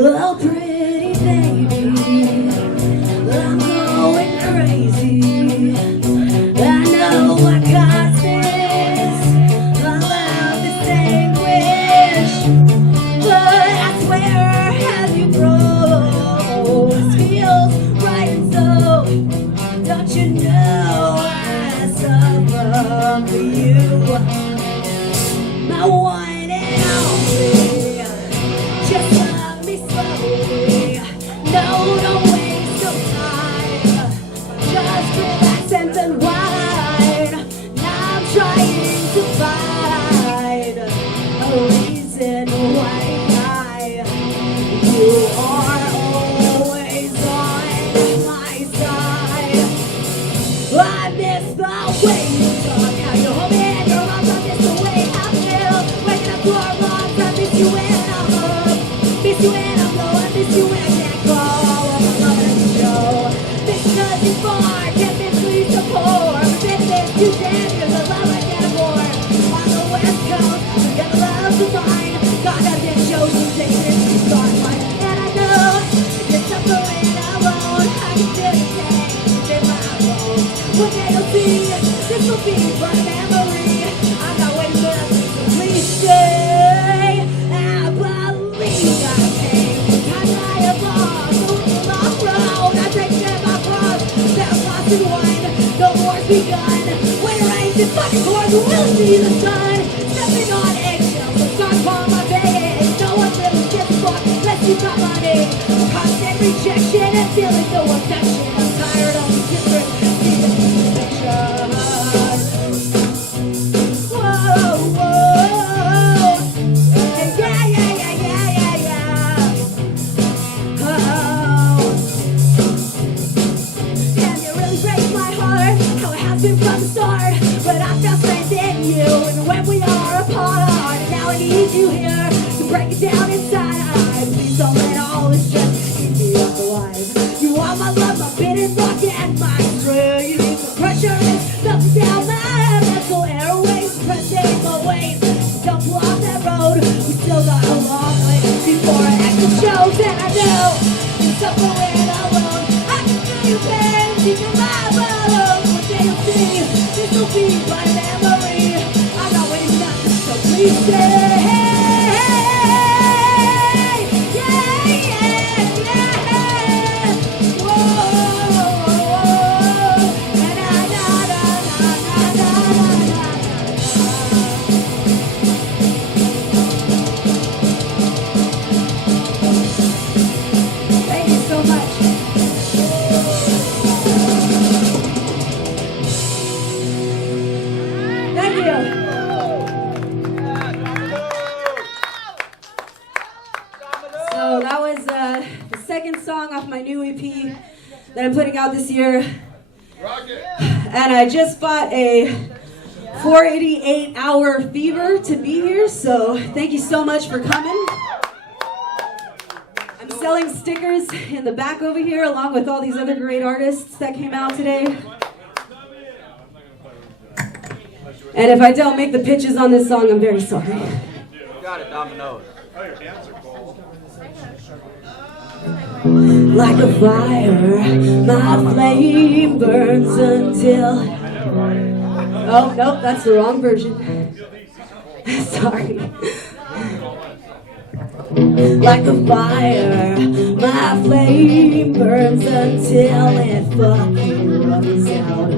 Oh, pretty baby, I'm going crazy. I know I got this. I love this anguish, but I swear, have you grown? This feels right, so don't you know I suffer for you, my one and only. Just love me slowly. No, don't waste no time. Just relax and unwind. Now I'm trying to find a reason why you are always on my side. I miss the way you talk, how you hold me in your arms. I miss the way I feel. Waking up to our wrongs, I miss you when I'm up. Miss you when I'm low, I miss you when I can't call. I'm loving the show. Miss because you're far, can't miss who you support. But then there's you damn, you're the love I can't afford. On the West Coast, we got the love to find. God, I've been chosen, taken to start mine. And I know you're suffering alone. I can feel your pain in my bones. One day you'll see, this will be but a memory. I'm not waiting for us, so please stay. I believe I came. Time I evolved, moving the long road. I take them my cross, that lost and won. The war's begun. When it rains and fucking pours, we'll see the sun. Stepping on eggshells, the stars fall my face. No one really gives a fuck unless you got money. Constant rejection and feeling no affection. I'm tired of these different perfection. Whoa, whoa. Yeah, yeah, yeah, yeah, yeah, yeah. Oh. And it really breaks my heart how it has been from the start. But I found strength in you, and when we are apart, now I need you here to break it down inside. Please don't let all this stress keep me up alive. You are my love, my bitter rock and my strength. You need some pressure and melting down my mental airways, pressing my weight. Don't block that road. We still got a long way before our exit shows, and I know you're suffering alone. I can feel your pain deep in my bones. One day you'll see this will be my memory. I'm not waiting nothing, so please stay. Thank you so much. Thank you. So that was the second song off my new EP that I'm putting out this year. And I just bought a 488-hour fever to be here, so thank you so much for coming. I'm selling stickers in the back over here along with all these other great artists that came out today. And if I don't make the pitches on this song, I'm very sorry. Got it, Domino. Oh, your hands are cold. Like a fire, my flame burns until... Oh, nope, that's the wrong version. Sorry. Like a fire, my flame burns until it fucking runs out.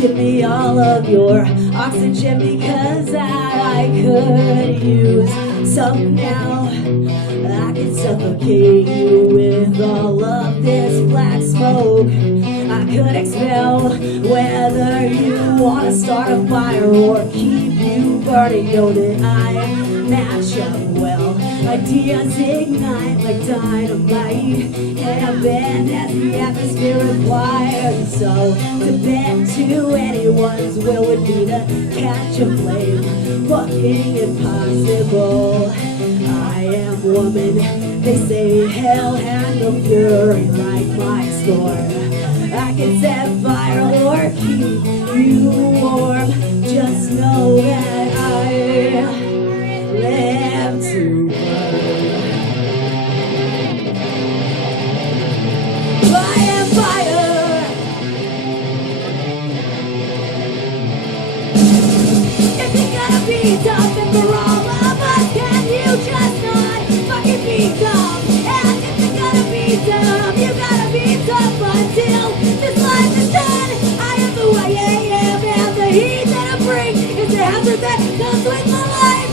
Give me all of your oxygen because I could use some now. I can suffocate you with all of this black smoke. I could expel whether you want to start a fire or keep you burning. Know that I match up well. Ideas ignite like dynamite, and bend as the atmosphere requires. So to bend to anyone's will would be to catch a flame. Fucking impossible. I am woman They say hell had no fury like my storm. I can set fire or keep you warm. Just know that I live to burn. Fire, fire. If you're gonna be tough and for all of us, can you just not fucking be dumb? And if you're gonna be dumb, you gotta be tough until this life is done. I am the way I am, and the heat that I bring is the hazard that comes with my life.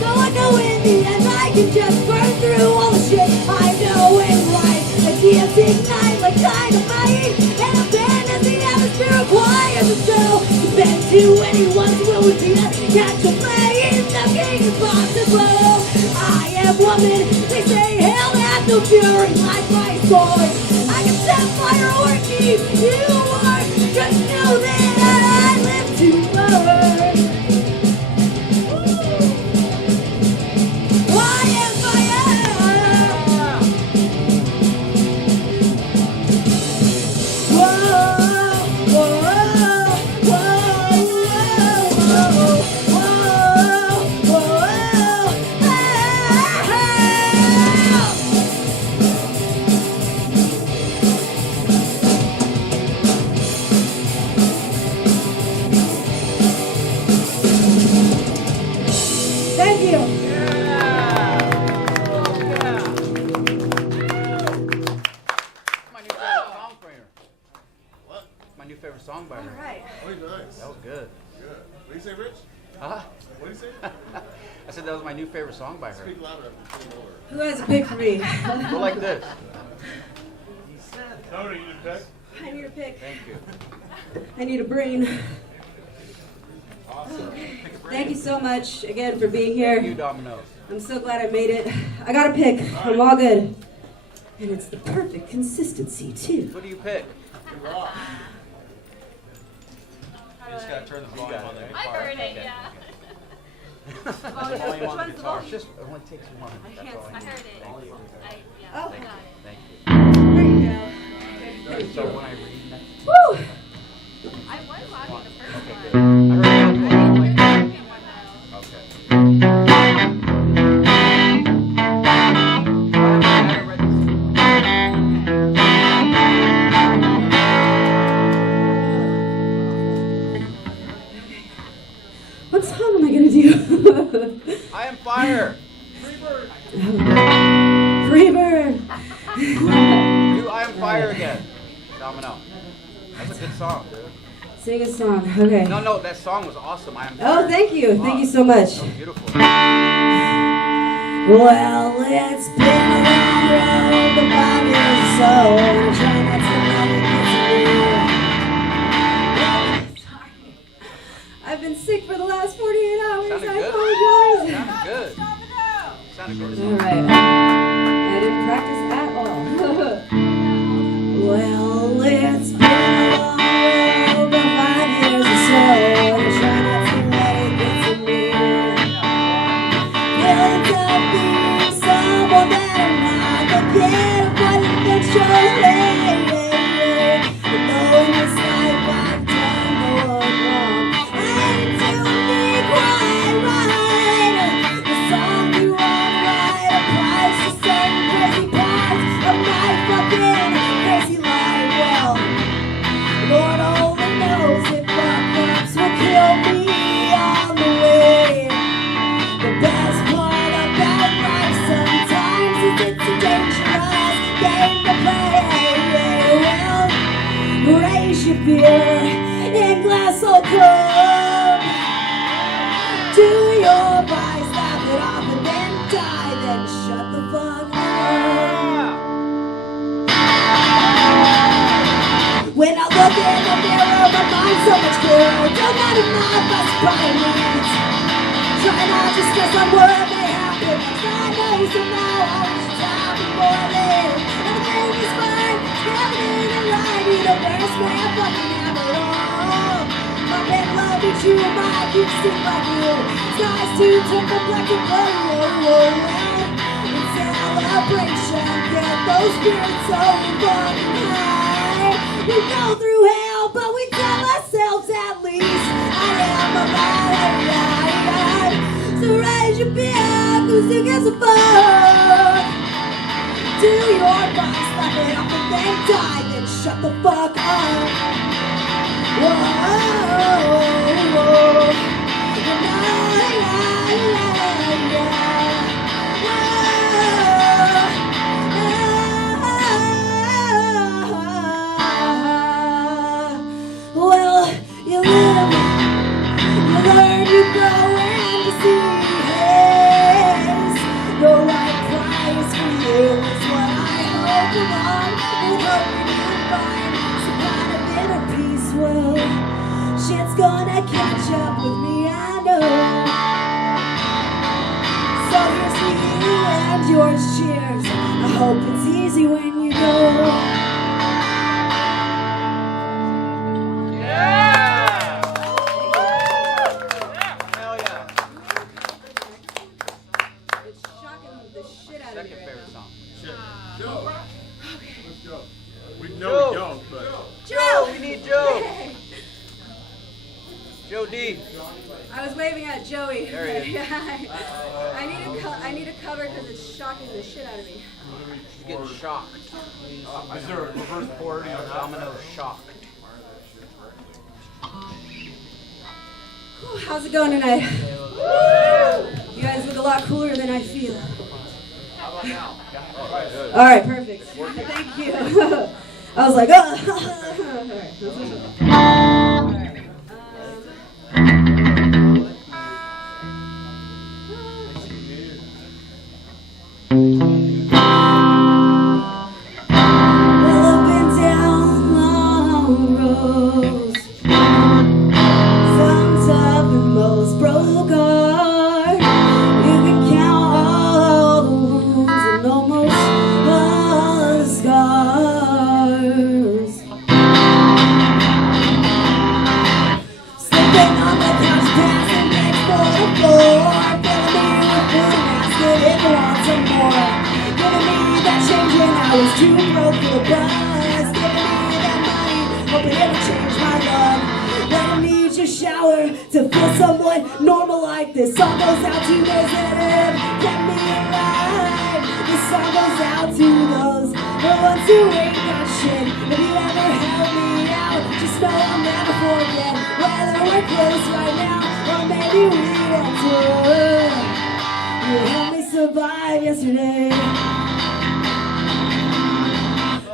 Though I know in the end I can just burn through all the shit I know in life. The DMs ignite like dynamite, and a band as the atmosphere requires it so. Bet to anyone's will would be to catch a flame. Nothing is possible. I am woman. They say hell has no fury like my sword. I can set fire or keep you warm. Just know that I live to burn. I am fire. Whoa, whoa, thank you. My new favorite song for you. What? My new favorite song by her. All right. Oh, nice. That was good. Good. What do you say, Rich? Huh? What do you say? I said that was my new favorite song by her. Speak louder. I'm putting over. Who has a pick for me? Go like this. Tony, you pick? I need a pick. Thank you. I need a brain. Awesome. Thank you so much again for being You here. Domino. I'm so glad I made it. I got a pick. I'm all good. And it's the perfect consistency, too. What do you pick? You rock. You just gotta turn the volume on there. I heard it, yeah. That's the volume on the guitar. It's just, it only takes one. That's all I I need. heard it. Thank you. Oh, Thank you. there you go. So when I read next. Woo! I was watching the first Okay, one. good. I heard it. The second one, though. Okay. What song am I gonna do? I am fire. Freebird. You, I am fire again. Domino. That's a good song, dude. Sing a song. Okay. No, that song was awesome. I am Oh, fire. thank you. Thank you so much. That was beautiful. Well, it's been a long road, the body is so. Try not to let it get to me. Sorry. I've been sick for the last 48 hours. Sounded I good. apologize. Sounded good. Sounded good. All right. I didn't practice at all. Well, it's been a long road, but 5 years or so. Try not to let it get to me. Guilt of being someone that I'm not. Forget what it gets your way. But knowing this life I've done no one wrong. I ain't doing me quite right. The song you want to write applies to certain crazy parts of my fucking crazy life. Well, Lord only knows if fuck-ups will kill me on the way. The best part about life sometimes is it's a dangerous game to play. Well, raise your beer in glass or cup. Do your vice, laugh it off and then die. Then shut the fuck up. When I look in the mirror, my mind's so much clearer. Don't got enough aspiring needs. Try not to stress on what may happen. I know so now I wish time before I live. Everything is fine, everything in life. You the worst way I fucking have it all. My men love you, you and my keep sing like you. Skies too tough for black and blue. Well, it's LA. vibration, get those spirits so fucking high. We go through hell, but we tell ourselves at least I am alive. So raise your beer, cause who gives a fuck? Do your best, slap it off and then die, then shut the fuck up. Whoa, whoa, well, you live, you learn, you grow, and you see the right price for you is what I hope along, and hoping you find some kind of inner peace. Well, shit's gonna catch up with me, I know. So here's to you and yours, cheers. I hope it's easy when you go. Yeah! Hell yeah. It's shocking the shit out of me Second right favorite song. Shit. Joe. Let's go. We know Joe. we don't, but. Joe, we need Joe. Joe D. I was waving at Joey. There he is. I need a cover because it's shocking the shit out of me. She's getting shocked. Is there a reverse polarity on that? Domino shock. Whew, how's it going tonight? You guys look a lot cooler than I feel. All right, perfect. Thank you. I was like, oh. All right. Well, I've been down long roads, some tough and most broke heart. You can count all the wounds and almost all the scars. Sleeping on the couch, passing next for the floor, filling me with food and asking if I want some more. Giving me that change when I was too broke for the buzz. Giving me that money, hoping it would change my luck. Letting me just shower to feel somewhat normal like this. Song goes out to those that have kept me alive. This song goes out to those the ones who ain't got shit. If you ever help me out, just know I'll never forget. Whether we're close right now or maybe we won't do. You helped me survive yesterday.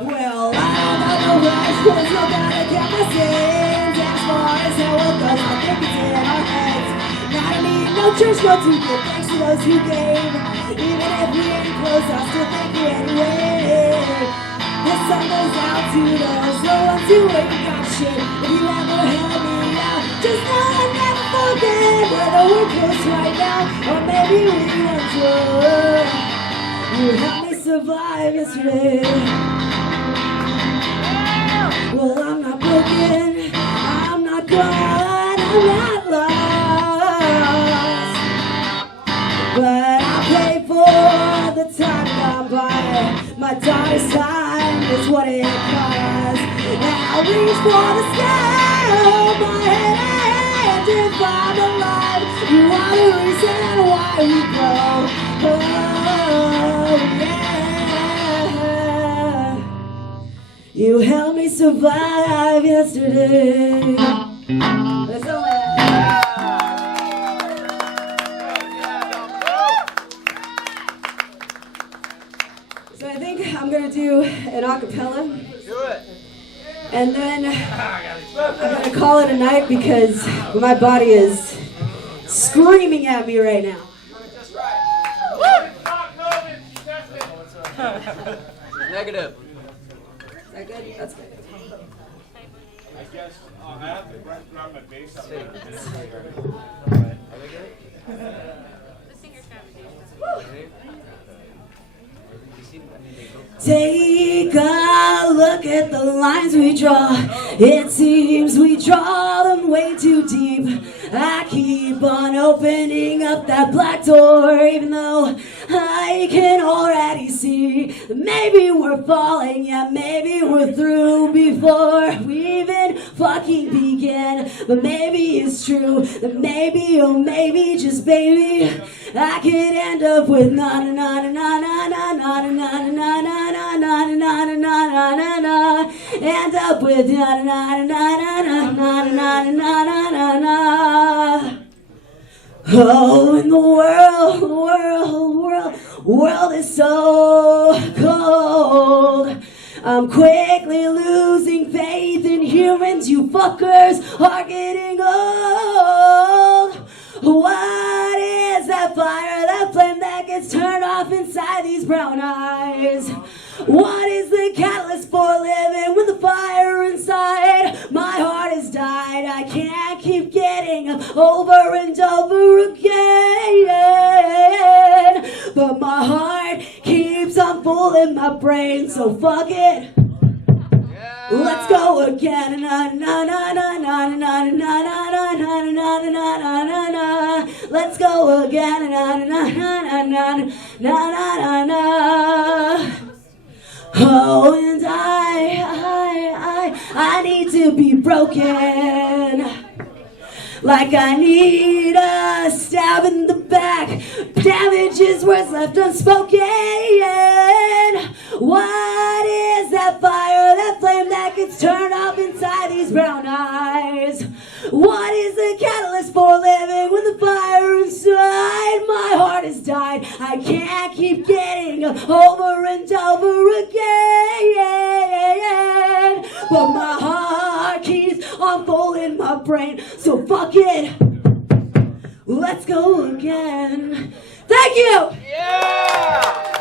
Well, I don't know the rush, cause nobody kept my sins. As far as how it goes, I think it's in our heads. Now I need no church, no to give thanks to those who gave. Even if we ain't close, I'll still thank you anyway. This song goes out to those no ones who ain't got shit. If you ever help me out, just know I'll never forget. Whether we're close right now, or maybe we won't do. You helped me survive yesterday. Well, I'm not broken, I'm not gone, I'm not lost. But I pay for the time gone by. My daughter's time is what it costs. And I reach for the sky, hold my head if I'm alive. You are the reason why we grow. Oh, yeah. You helped me survive yesterday. That's all I have. So I think I'm gonna do an acapella, Do it. and then I'm gonna call it a night because my body is screaming at me right now. Negative. Is that good? That's good. I guess I have to grab my bass up there. The singer's Take a look at the lines we draw. It seems we draw them way too deep. I keep on opening up that black door, even though I can already see that maybe we're falling, yeah, maybe we're through before we even fucking begin. But maybe it's true that maybe, oh maybe, just baby, I could end up with na na na na na na na na na na na na na na na na na, end up with na na na na na na na na na na. Oh, and the world is so cold. I'm quickly losing faith in humans. You fuckers are getting old. What is that fire, that flame that gets turned off inside these brown eyes? What is the catalyst for living when the fire inside my heart has died? I can't keep getting up over and over again, but my heart keeps on fooling my brain, so fuck it. Let's go again. Na na na na na na na na na na na na na na. Let's go again. Na na na na na na na na. Oh, and I need to be broken. Like I need a stab in the back. Damage is words left unspoken. What is that fire, that flame that gets turned off inside these brown eyes? What is the catalyst for living when the fire inside my heart has died? I can't keep getting over and over again, but my heart keeps on fooling my brain, so fuck it. Let's go again. Thank you. Yeah!